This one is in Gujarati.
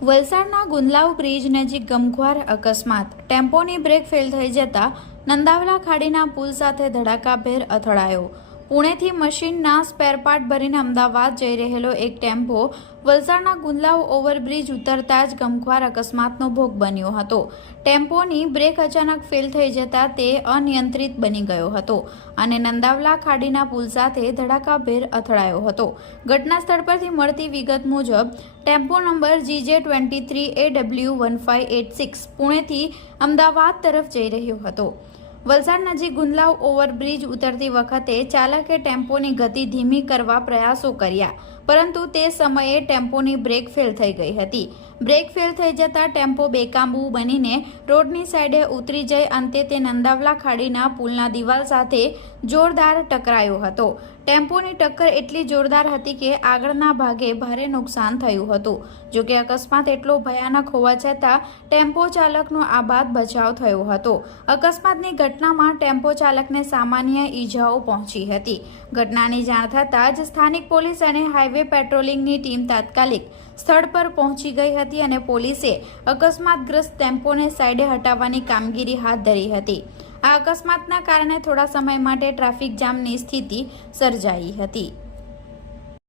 વલસાડના ગુંદલાવ બ્રિજ નજીક ગમખ્વાર અકસ્માત। ટેમ્પોની બ્રેક ફેલ થઈ જતા નંદાવલા ખાડીના પુલ સાથે ધડાકાભેર અથડાયો। પુણેથી મશીનના સ્પેરપાર્ટ ભરીને અમદાવાદ જઈ રહેલો એક ટેમ્પો વલસાડના ગુંદલાવ ઓવરબ્રિજ ઉતરતા જ ગમખ્વાર અકસ્માતનો ભોગ બન્યો હતો। ટેમ્પોની બ્રેક અચાનક ફેલ થઈ જતા તે અનિયંત્રિત બની ગયો હતો અને નંદાવલા ખાડીના પુલ સાથે ધડાકાભેર અથડાયો હતો। ઘટના સ્થળ પરથી મળતી વિગત મુજબ ટેમ્પો નંબર GJ23AW1586 પુણેથી અમદાવાદ તરફ જઈ રહ્યો હતો। વલસાડ નજીક ગુંદલાવ ઓવરબ્રિજ ઉતરતી વખતે ચાલકે ટેમ્પોની ગતિ ધીમી કરવા પ્રયાસો કર્યા, પરંતુ તે સમયે ટેમ્પોની બ્રેક ફેલ થઈ ગઈ હતી। બ્રેક ફેલ થઈ જતા ટેમ્પો બેકાબૂ બનીને રોડની સાઈડે ઉતરી જઈ અંતે તે નંદાવલા ખાડીના પુલના દિવાલ સાથે જોરદાર ટકરાયો હતો। ટેમ્પોની ટક્કર એટલી જોરદાર હતી કે આગળના ભાગે ભારે નુકસાન થયું હતું। જોકે અકસ્માત એટલો ભયાનક હોવા છતાં ટેમ્પો ચાલકનો આબાદ બચાવ થયો હતો। અકસ્માતની ઘટનામાં ટેમ્પો ચાલકને સામાન્ય ઈજાઓ પહોંચી હતી। ઘટનાની જાણ થતાં જ સ્થાનિક પોલીસ અને હાઈવે પેટ્રોલિંગની ટીમ તાત્કાલિક સ્થળ પર પહોંચી ગઈ હતી અને પોલીસે અકસ્માતગ્રસ્ત ટેમ્પોને સાઈડે હટાવવાની કામગીરી હાથ ધરી હતી। આ અકસ્માતના કારણે થોડા સમય માટે ટ્રાફિક જામની સ્થિતિ સર્જાઈ હતી।